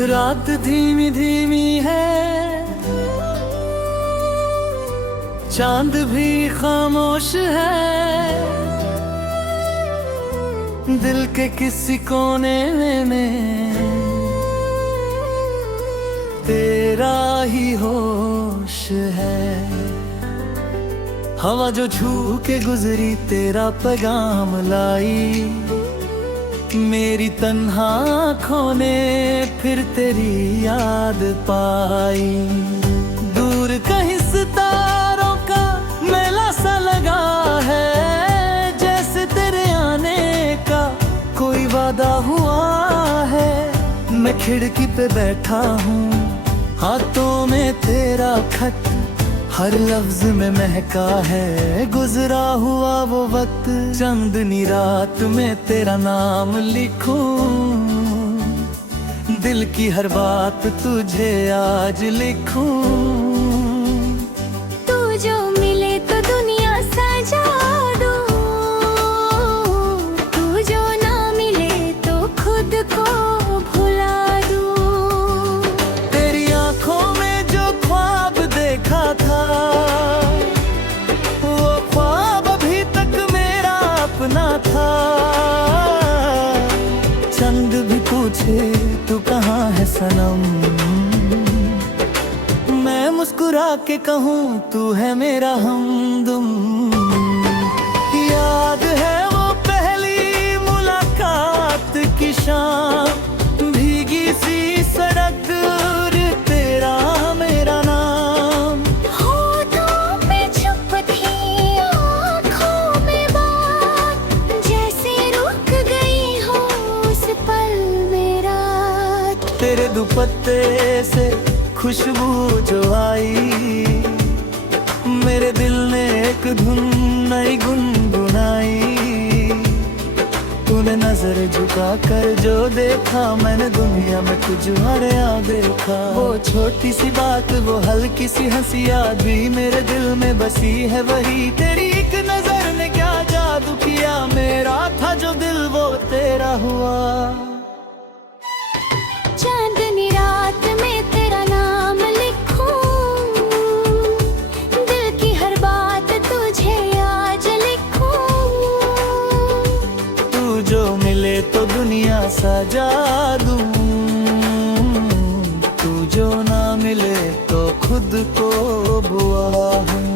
रात धीमी धीमी है, चांद भी खामोश है, दिल के किसी कोने में तेरा ही होश है। हवा जो छू के गुजरी तेरा पैगाम लाई, मेरी तन्हा आँखों ने फिर तेरी याद पाई। दूर कहीं सितारों का मेला सा लगा है, जैसे तेरे आने का कोई वादा हुआ है। मैं खिड़की पे बैठा हूँ, हाथों में तेरा खत, हर लफ्ज में महका है गुजरा हुआ वो वक्त। चांदनी रात में तेरा नाम लिखूं, दिल की हर बात तुझे आज लिखूं। तू जो मिले तो दुनिया सजा दूं, तू जो ना मिले तो खुद को भुला दूं। तेरी आंखों में जो ख्वाब देखा था, वो ख्वाब अभी तक मेरा अपना था। चंद भी पूछे तू कहाँ है सनम, मैं मुस्कुरा के कहूँ तू है मेरा हमदम। याद है वो पहली मुलाकात की शाम, भीगी सी सड़क और तेरा मेरा नाम। होठों पे चुप थी, आँखों में बात, जैसे रुक गई हो उस पल में रात। तेरे दुपट्टे से खुशबू जो आई, मेरे दिल ने एक धुन नई गुनगुनाई। तूने नजर झुका कर जो देखा, मैंने दुनिया में तुझे आ देखा। वो छोटी सी बात, वो हल्की सी हंसी, आज भी मेरे दिल में बसी है वही। तेरी एक नजर ने क्या जादू किया, मेरा था जो दिल वो तेरा हुआ। चांदनी रात में तेरा नाम लिखूं, दिल की हर बात तुझे आज लिखूं। तू जो मिले तो दुनिया सजा दूं, तू जो ना मिले तो खुद को बुआ हूँ।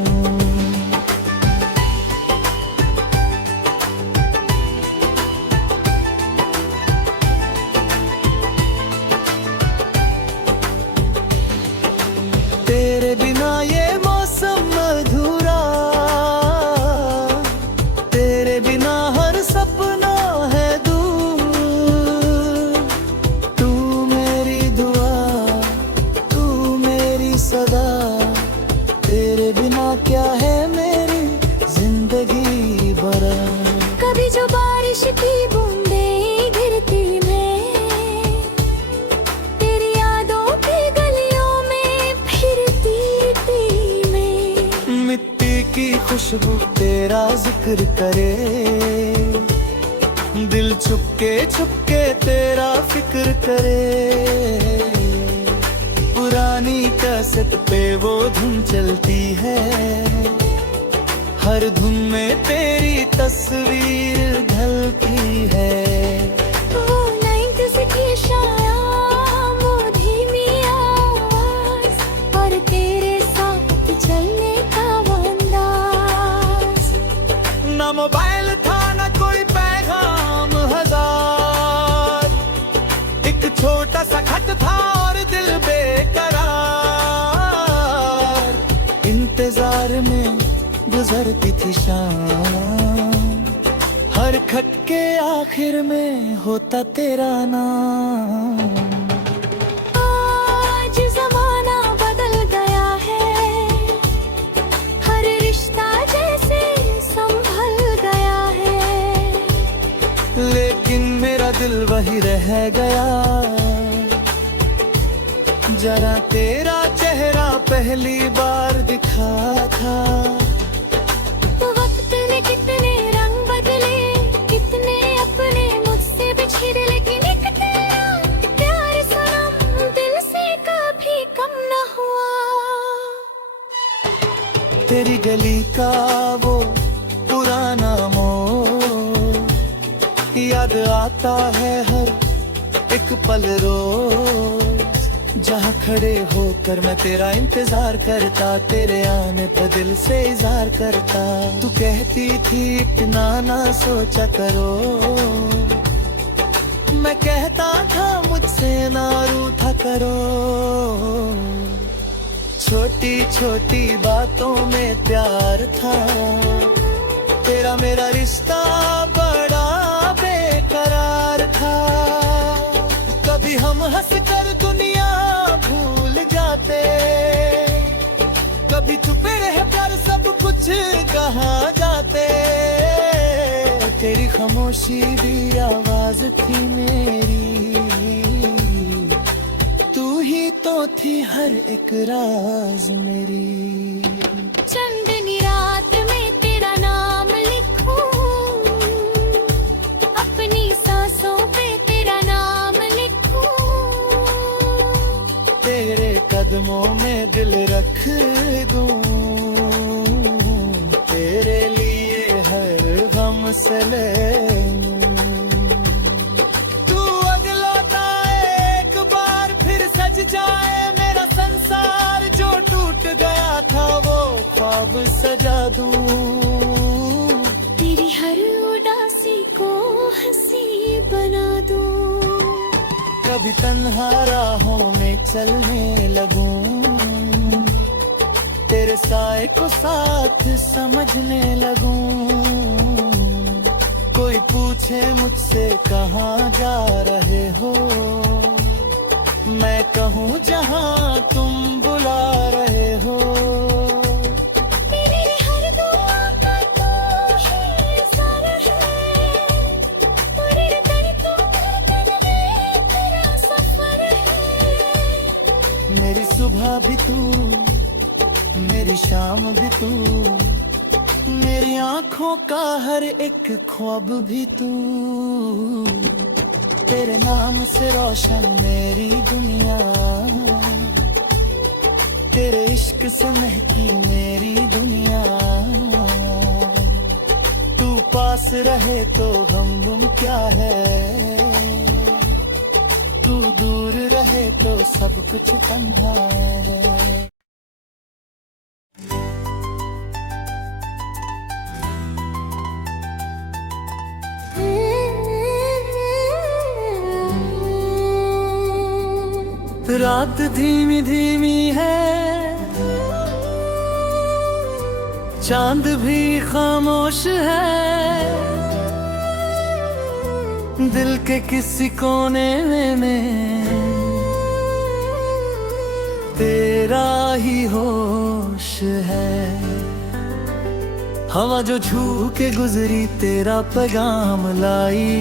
तेरे बिना ये मौसम अधूरा, तेरे बिना हर सपना है दूर। तू मेरी दुआ, तू मेरी सदा, तेरे बिना क्या है मेरी जिंदगी भरा। कभी जो बारिश की बूंदें गिरती में, तेरी यादों की गलियों में फिरती थी मैं। मिट्टी की खुशबू तेरा जिक्र करे, दिल छुपके तेरा फिक्र करे। पुरानी कैसेट पे वो धुन चलती है, हर धुन में तेरी तस्वीर ढलती है। वो 90s की शाम, वो धीमी आवाज, और तेरे साथ चलने का वो अंदाज। ना मोबाइल था ना कोई पैगाम हजार, एक छोटा सा खत था और दिल बेकरार। इंतजार में गुजरती थी शाम, हर खत के आखिर में होता तेरा नाम। आज जमाना बदल गया है, हर रिश्ता जैसे संभल गया है, लेकिन मेरा दिल वही रह गया। जरा तेरा चेहरा पहली बार दिखा था। वक्त ने कितने रंग बदले, कितने अपने मुझसे बिछड़े, लेकिन एक तेरा प्यार सनम तेरी गली का वो पुराना मोड़ याद आता है हर एक पल रोज, जहाँ खड़े होकर मैं तेरा इंतजार करता, तेरे आने पर दिल से इजहार करता। तू कहती थी इतना ना सोचा करो, मैं कहता था मुझसे ना रूठा करो। छोटी छोटी बातों में प्यार था, तेरा मेरा रिश्ता बड़ा बेकरार था। कभी हम हंस कर दुनिया भूल जाते, कभी छुपे रह कर सब कुछ कहा जाते। तेरी खामोशी भी आवाज थी मेरी, तू ही तो थी हर एक राज मेरी। चंदनी रात में तेरा नाम लिखूं, अपनी सांसों पे तेरा नाम लिखूं। तेरे कदमों में दिल रख दूं, तेरे लिए हर गम से ले तू अगलौता एक बार फिर सज जाए मेरा संसार। जो टूट गया था वो ख्वाब सजा दूं, तेरी हर उदासी को हंसी बना दूं। कभी तन्हा राहों में चलने लगूं, तेरे साए को साथ समझने लगूं। कोई पूछे मुझसे कहाँ जा रहे हो, मैं कहूँ जहाँ तुम बुला रहे हो। मेरी हर दुआ का तू ही सर है, पूरे दिन तू धड़कन में तेरा सफर है। मेरी सुबह भी तू, मेरी शाम भी तू, मेरी आँखों का हर एक ख्वाब भी तू। तेरे नाम से रोशन मेरी दुनिया, तेरे इश्क से महकी मेरी दुनिया। तू पास रहे तो गम गुम क्या है, तू दूर रहे तो सब कुछ तन्हा है। रात धीमी धीमी है, चांद भी खामोश है। दिल के किसी कोने में तेरा ही होश है। हवा जो छू के गुजरी तेरा पैगाम लाई,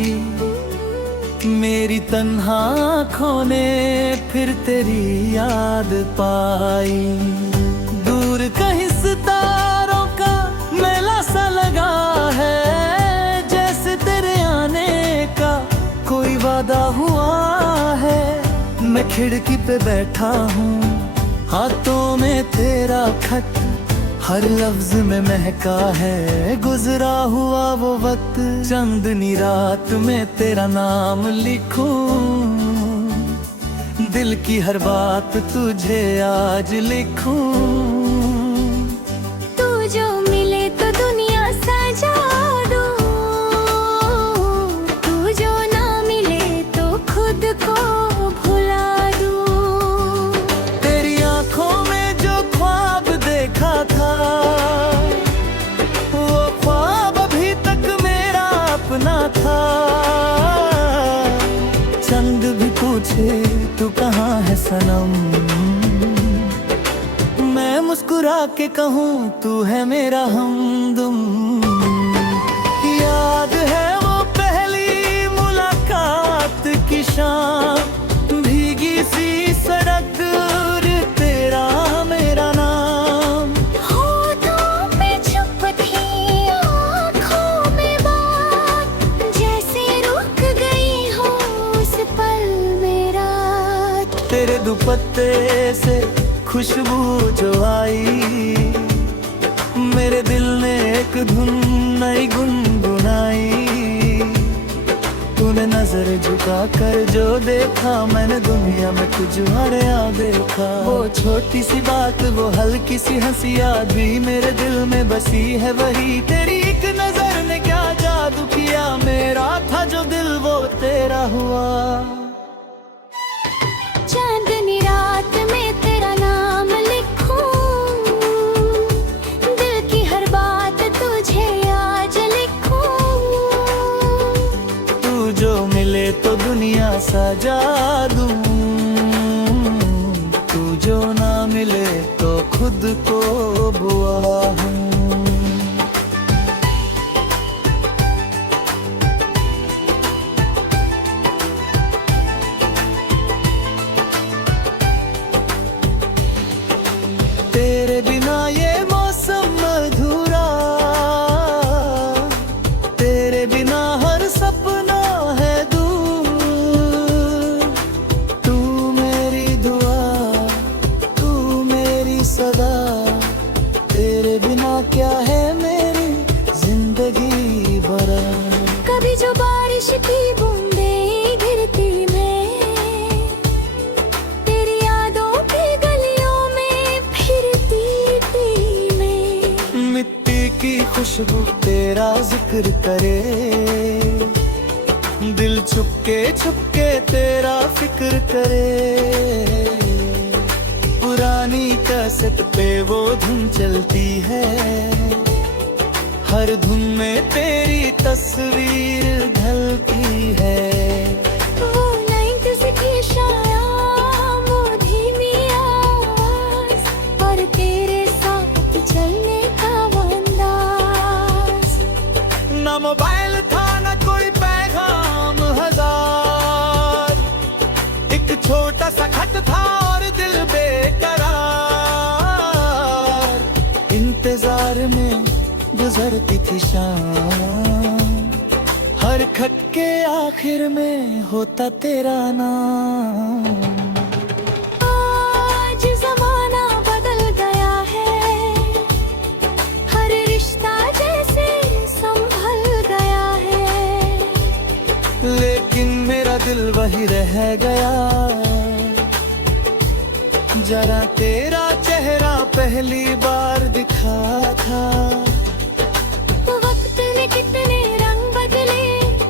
मेरी तन्हा आँखों ने फिर तेरी याद पाई। दूर कहीं सितारों का मेला सा लगा है, जैसे तेरे आने का कोई वादा हुआ है। मैं खिड़की पे बैठा हूँ, हाथों में तेरा खत, हर लफ्ज में महका है गुजरा हुआ वो वक्त। चंदनी रात में तेरा नाम लिखूं, दिल की हर बात तुझे आज लिखूं। तू जो मिले तो दुनिया सजा दूं, तू जो ना मिले तो खुद को भुला दूं। तेरी आंखों में जो ख्वाब देखा था, वो ख्वाब अभी तक मेरा अपना था। चंद भी पूछे तू कहाँ है सनम, मैं मुस्कुरा के कहूँ तू है मेरा हमदम। याद है वो पहली मुलाकात की शाम, भीगी सी सड़क और तेरा मेरा नाम। होठों पे चुप थी आँखों में बात, जैसे रुक गई हो उस पल में रात। तेरे दुपट्टे से खुशबू जो आई, धुन नई गुनगुनाई। तूने नजर झुका कर जो देखा, मैंने दुनिया में तुझे यहाँ देखा। वो छोटी सी बात, वो हल्की सी हंसी याद भी मेरे दिल में बसी है वही। तेरी एक नजर ने क्या जादू किया, मेरा था जो दिल वो तेरा हुआ। चांदनी रात में तेरा नाम लिखूं, दिल की हर बात तुझे आज लिखूं। तू जो मिले तो दुनिया सजा दूं, तू जो ना मिले तो खुद को बुआ हूँ। तेरे बिना ये मौसम अधूरा, तेरे बिना हर सपना है दूर। तू मेरी दुआ, तू मेरी सदा, तेरे बिना क्या है मेरी जिंदगी भरा। कभी जो बारिश की बूंदें गिरती मैं, तेरी यादों की गलियों में फिरती थी मैं। मिट्टी की खुशबू तेरा जिक्र करे, दिल छुपके तेरा फिक्र करे। पुरानी कैसेट पे वो धुन चलती है, हर धुन में तेरी तस्वीर ढलती है। वो लाइन की शाया, वो धीमी आवाज, पर तेरे साथ चलने का वो अंदाज। ना मोबाइल था ना कोई पैगाम हजार, एक छोटा सा खत था और दिल बेकरार। इंतजार में गुजरती थी शाम, हर खत के आखिर में होता तेरा नाम। आज जमाना बदल गया है, हर रिश्ता जैसे संभल गया है। लेकिन मेरा दिल वही रह गया, जरा तेरा चेहरा पहली बार दिखा था। वक्त ने कितने रंग बदले,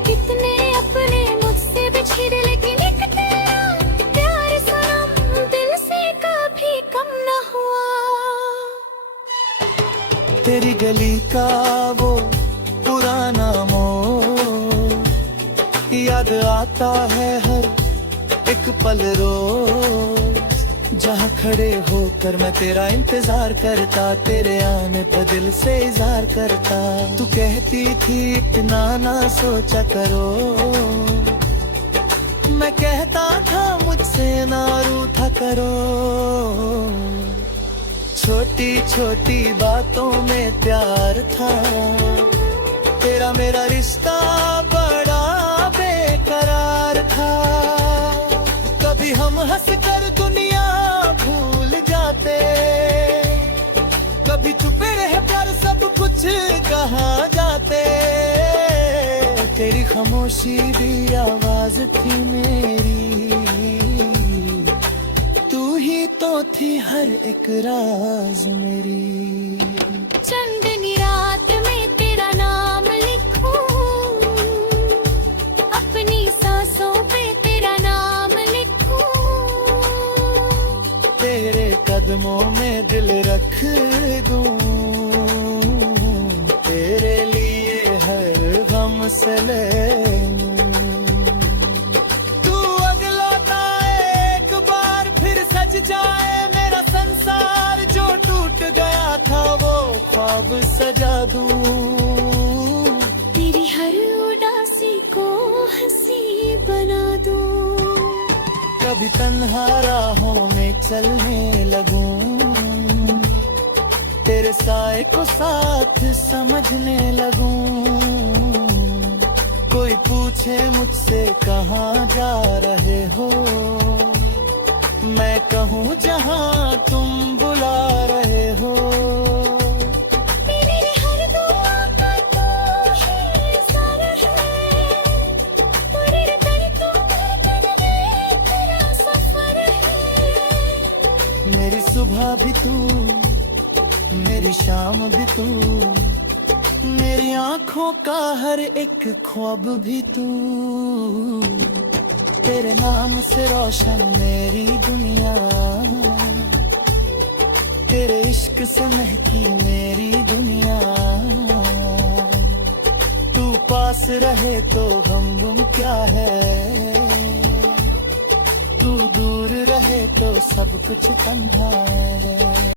कितने अपने मुझसे बिछड़े, लेकिन एक तेरा प्यार सनम दिल से कभी कम न हुआ। तेरी गली का वो पुराना मोड़ याद आता है हर एक पल रोज। जहाँ खड़े होकर मैं तेरा इंतजार करता, तेरे आने पर दिल से इज़हार करता। तू कहती थी इतना ना सोचा करो, मैं कहता था मुझसे ना रूठा करो। छोटी छोटी बातों में प्यार था, तेरा मेरा रिश्ता बड़ा बेकरार था। कभी हम हंस कर दुनिया भूल जाते, कभी चुपे रह कर सब कुछ कहा जाते। तेरी खामोशी भी आवाज थी मेरी, तू ही तो थी हर एक राज मेरी। चंदनी रात में तेरा नाम लिखूं, अपनी सांसों पे तेरा नाम लिखूं। तेरे कदमों में दिल रख दूं, तेरे लिए हर गम से ले तू अगलौता एक बार फिर सज जाए मेरा संसार। जो टूट गया था वो ख्वाब सजा दूं, तेरी हर उदासी को हंसी बना दूं। कभी तन्हा राहों में चलने लगूं, तेरे साए को साथ समझने लगूं। कोई पूछे मुझसे कहाँ जा रहे हो, मैं कहूँ जहाँ तुम बुला रहे हो। मेरी हर दुआ भी तू, मेरी शाम भी तू, मेरी आंखों का हर एक ख्वाब भी तू। तेरे नाम से रोशन मेरी दुनिया, तेरे इश्क से महकी मेरी दुनिया। तू पास रहे तो गम गुम क्या है, तू दूर रहे तो सब कुछ तन्हा है।